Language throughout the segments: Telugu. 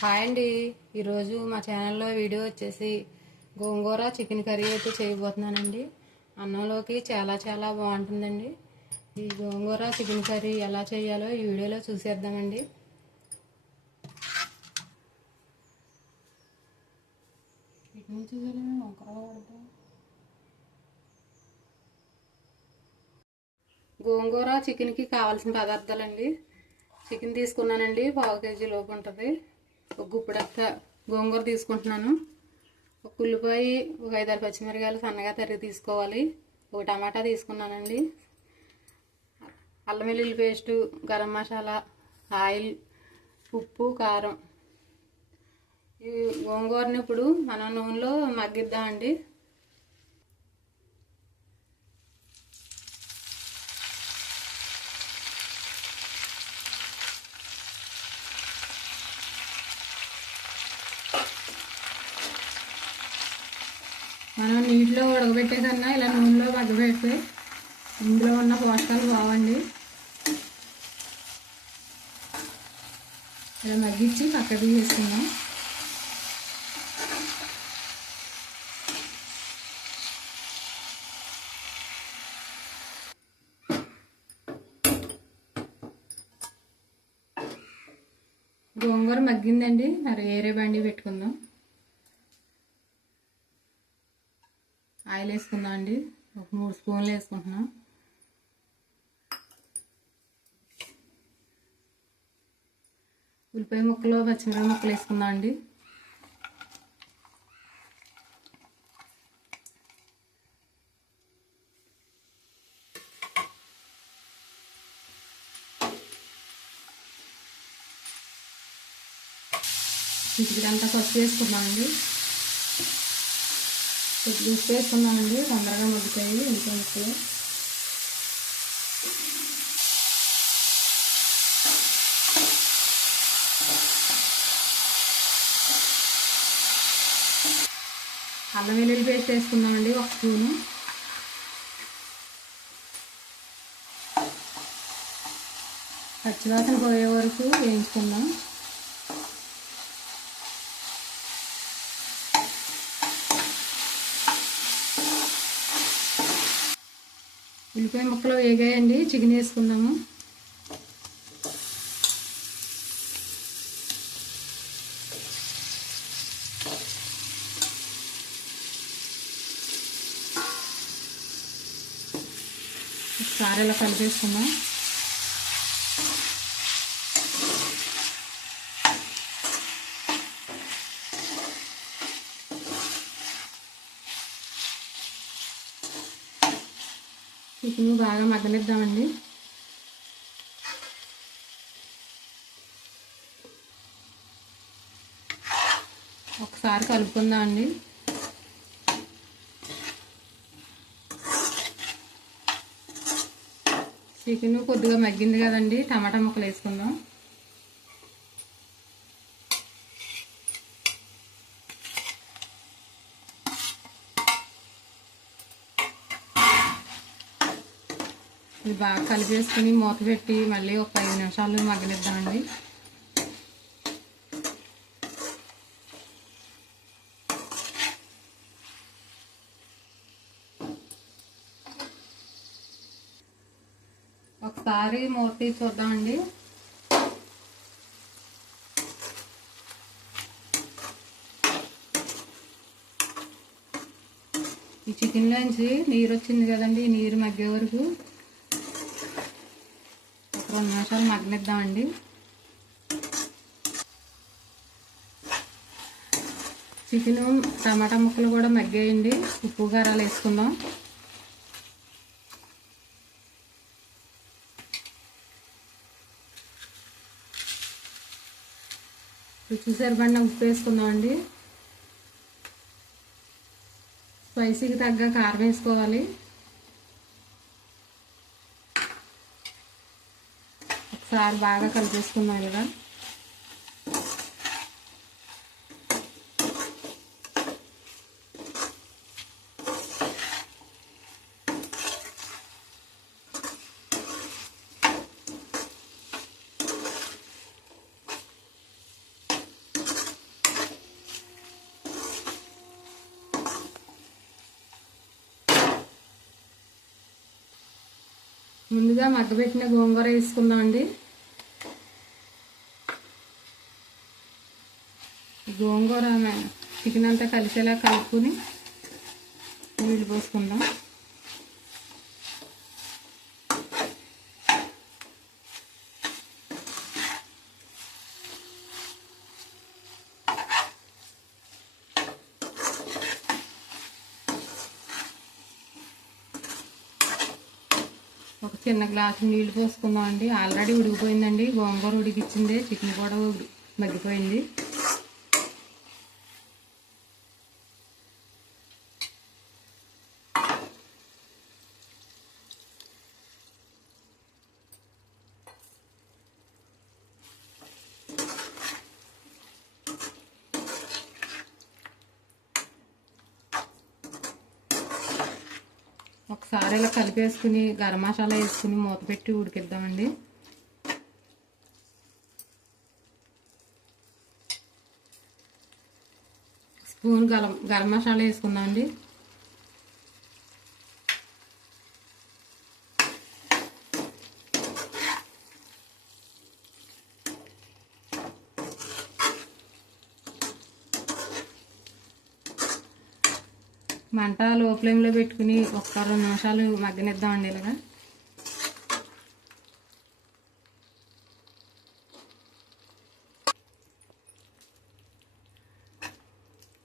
హాయ్ అండి. ఈరోజు మా ఛానల్లో వీడియో వచ్చేసి గోంగూర చికెన్ కర్రీ అయితే చేయబోతున్నానండి. అన్నంలోకి చాలా చాలా బాగుంటుందండి. ఈ గోంగూర చికెన్ కర్రీ ఎలా చేయాలో ఈ వీడియోలో చూసేద్దామండి. గోంగూర చికెన్కి కావాల్సిన పదార్థాలండి. చికెన్ తీసుకున్నానండి. పావు కేజీ లోపు ఉంటుంది. ఒక గుప్పుడంత గోంగూర తీసుకుంటున్నాను. ఒక ఉల్లిపాయ ఒక ఐదారు పచ్చిమిరకాయలు సన్నగా తరిగి తీసుకోవాలి. ఒక టమాటా తీసుకున్నానండి. అల్లం వెల్లుల్లి పేస్టు గరం మసాలా ఆయిల్ ఉప్పు కారం. ఈ గోంగూరని ఇప్పుడు మనం నూనెలో మగ్గిద్దామండి. మనం నీటిలో ఉడకబెట్టేదన్నా ఇలా నూనెలో పగ్గబెడితే ఇందులో ఉన్న పోషకాలు బాగుండి. ఇలా మగ్గించి పక్కకి తీసుకుందాం గోంగూర మగ్గిందండి. మరి వేరే బండి పెట్టుకుందాం. ఆయిల్ వేసుకుందాం అండి? ఒక మూడు స్పూన్లు వేసుకుంటున్నాం. ఉల్లిపాయ ముక్కలు పచ్చిమిరపాయ ముక్కలు వేసుకుందాం అండి? ఇటుకంతా పసుపు వేసుకున్నామండి కొద్దిగా ఉప్పు వేసుకున్నామండి తొందరగా మగ్గుతాయి ఉల్లిపాయ ముక్కలు. అల్లం వెల్లుల్లి పేస్ట్ వేసుకున్నామండి ఒక స్పూను. పచ్చివాసన పోయే వరకు వేయించుకుందాం. ఉల్లిపాయ ముక్కలు వేగాయండి చికెన్ వేసుకున్నాము ఒకసారి ఇలా కలిపేసుకుందాం. చికెన్ బాగా మగ్గనిద్దామండి. ఒకసారి కలుపుకుందామండి చికెన్ కొద్దిగా మగ్గింది కదండి టమాటా ముక్కలు వేసుకుందాం. ఇది బాగా కలిపేసుకుని మూత పెట్టి మళ్ళీ ఒక ఐదు నిమిషాలు మగ్గనిద్దామండి. ఒకసారి మూత తీసి చూద్దామండి. ఈ చికెన్లోంచి నీరు వచ్చింది కదండి నీరు మగ్గే వరకు. రెండు నిమిషాలు మగ్గనిద్దామండి. చికెన్ టమాటా ముక్కలు కూడా మగ్గేయండి. ఉప్పు కారాలు వేసుకుందాం. రుచి సరిపడిన ఉప్పు వేసుకుందాం అండి స్పైసీకి తగ్గ కారం వేసుకోవాలి. ఒకసారి బాగా కలిపేసుకుందాం కదా. ముందుగా మగ్గబెట్టిన గోంగూర వేసుకుందాం అండి గోంగూర చికెన్ అంతా కలిసేలా కలుపుకుని నీళ్ళు పోసుకుందాం. ఒక చిన్న గ్లాసు నీళ్ళు పోసుకుందాం అండి ఆల్రెడీ ఉడికిపోయిందండి. గోంగూర ఉడికిచ్చింది. చికెన్ కూడా మగ్గిపోయింది. ఒకసారి ఇలా కలిపేసుకుని గరం మసాలా వేసుకుని మూత పెట్టి ఉడికిద్దామండి. స్పూన్ గరం గరం మసాలా వేసుకుందామండి. మంట లో ఫ్లేమ్లో పెట్టుకుని ఒక్క రెండు నిమిషాలు మగ్గనిద్దామండి ఇలాగా.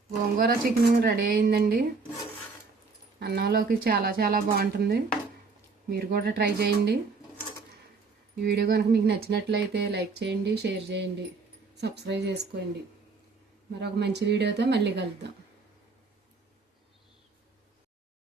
గోంగూర చికెన్ రెడీ అయిందండి. అన్నంలోకి చాలా చాలా బాగుంటుంది. మీరు కూడా ట్రై చేయండి. ఈ వీడియో కనుక మీకు నచ్చినట్లయితే లైక్ చేయండి షేర్ చేయండి సబ్స్క్రైబ్ చేసుకోండి. మరొక మంచి వీడియోతో మళ్ళీ కలుద్దాం.